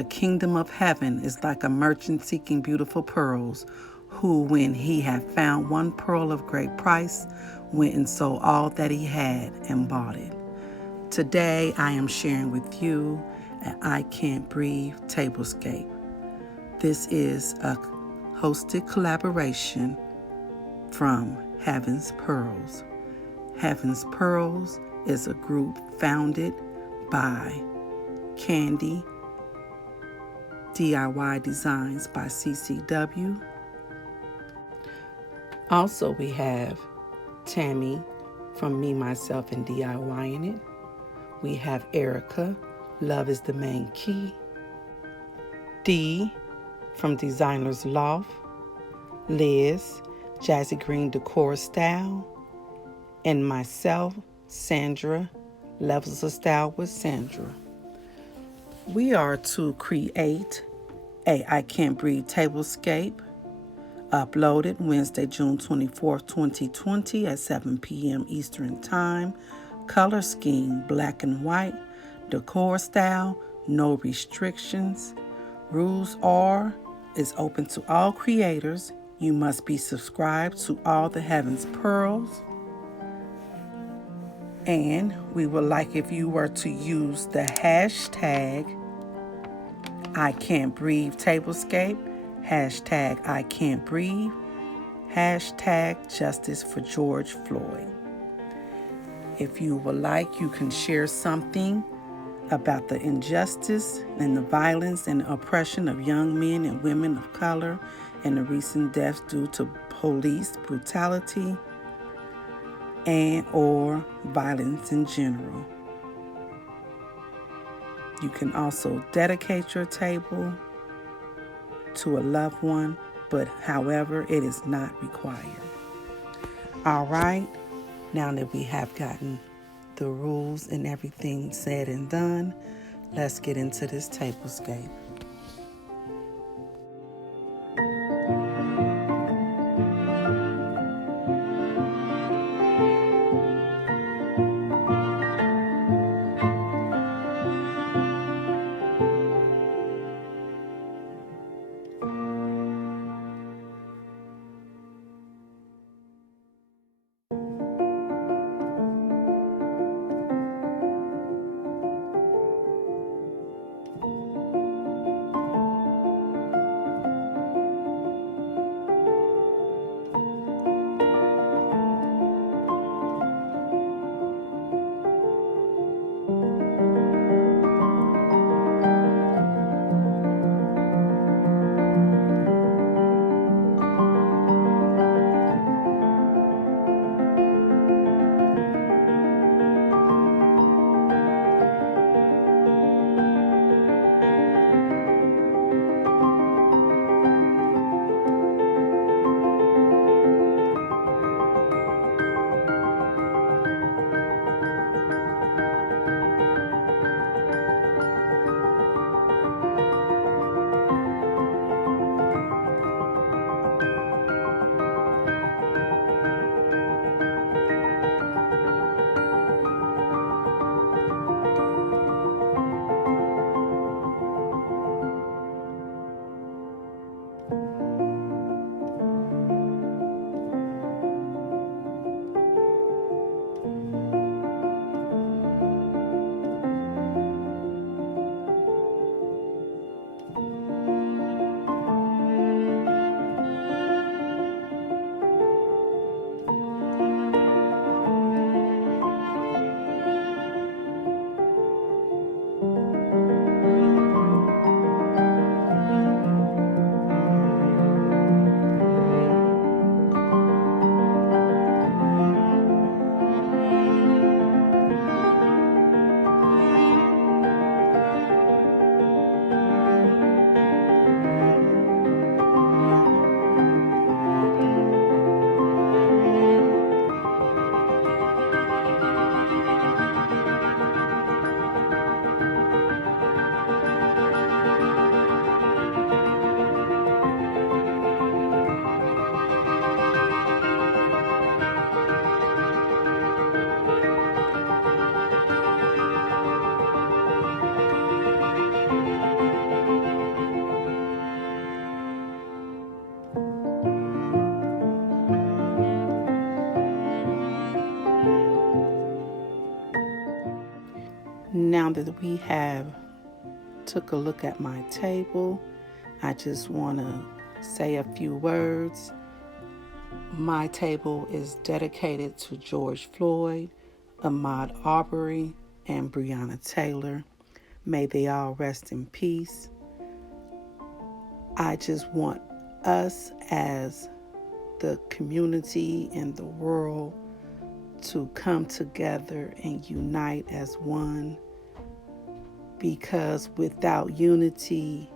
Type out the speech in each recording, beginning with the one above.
The kingdom of heaven is like a merchant seeking beautiful pearls, who, when he had found one pearl of great price, went and sold all that he had and bought it. Today I am sharing with you an I Can't Breathe Tablescape. This is a hosted collaboration from Heaven's Pearls. Heaven's Pearls is a group founded by Candy, DIY Designs by CCW. Also, we have Tammy from Me, Myself, and DIYing It. We have Erica, Love is the Main Key. Dee from Designers Loft. Liz, Jazigreen Decor Style. And myself, Sandra, Levels of Style with Sandra. We are to create a I Can't Breathe Tablescape, uploaded Wednesday, June 24th, 2020 at 7 p.m. Eastern Time. Color scheme, black and white. Decor style, no restrictions. Rules are, is open to all creators. You must be subscribed to all the Heaven's Pearls. And we would like if you were to use the hashtag I Can't Breathe Tablescape, hashtag I Can't Breathe, hashtag Justice for George Floyd. If you would like, you can share something about the injustice and the violence and the oppression of young men and women of color and the recent deaths due to police brutality and or violence in general. You can also dedicate your table to a loved one, but however, it is not required. All right, now that we have gotten the rules and everything said and done, let's get into this tablescape. now that we have took a look at my table, I just want to say a few words. My table is dedicated to George Floyd, Ahmaud Arbery, and Breonna Taylor. May they all rest in peace. I just want us as the community and the world to come together and unite as one, because without unity,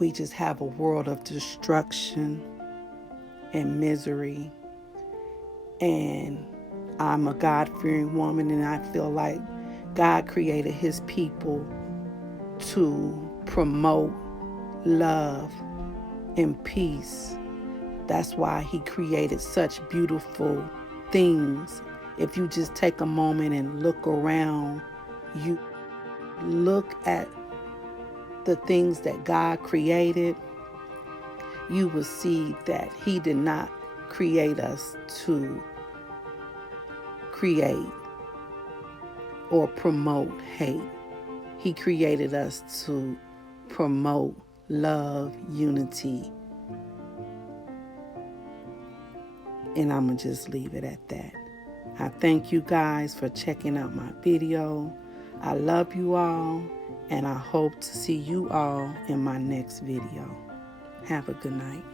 we just have a world of destruction and misery. And I'm a God-fearing woman, and I feel like God created his people to promote love and peace. That's why he created such beautiful things. If you just take a moment and look around, you look at the things that God created, you will see that he did not create us to create or promote hate. He created us to promote love, unity. And I'm going to just leave it at that. I thank you guys for checking out my video. I love you all, and I hope to see you all in my next video. Have a good night.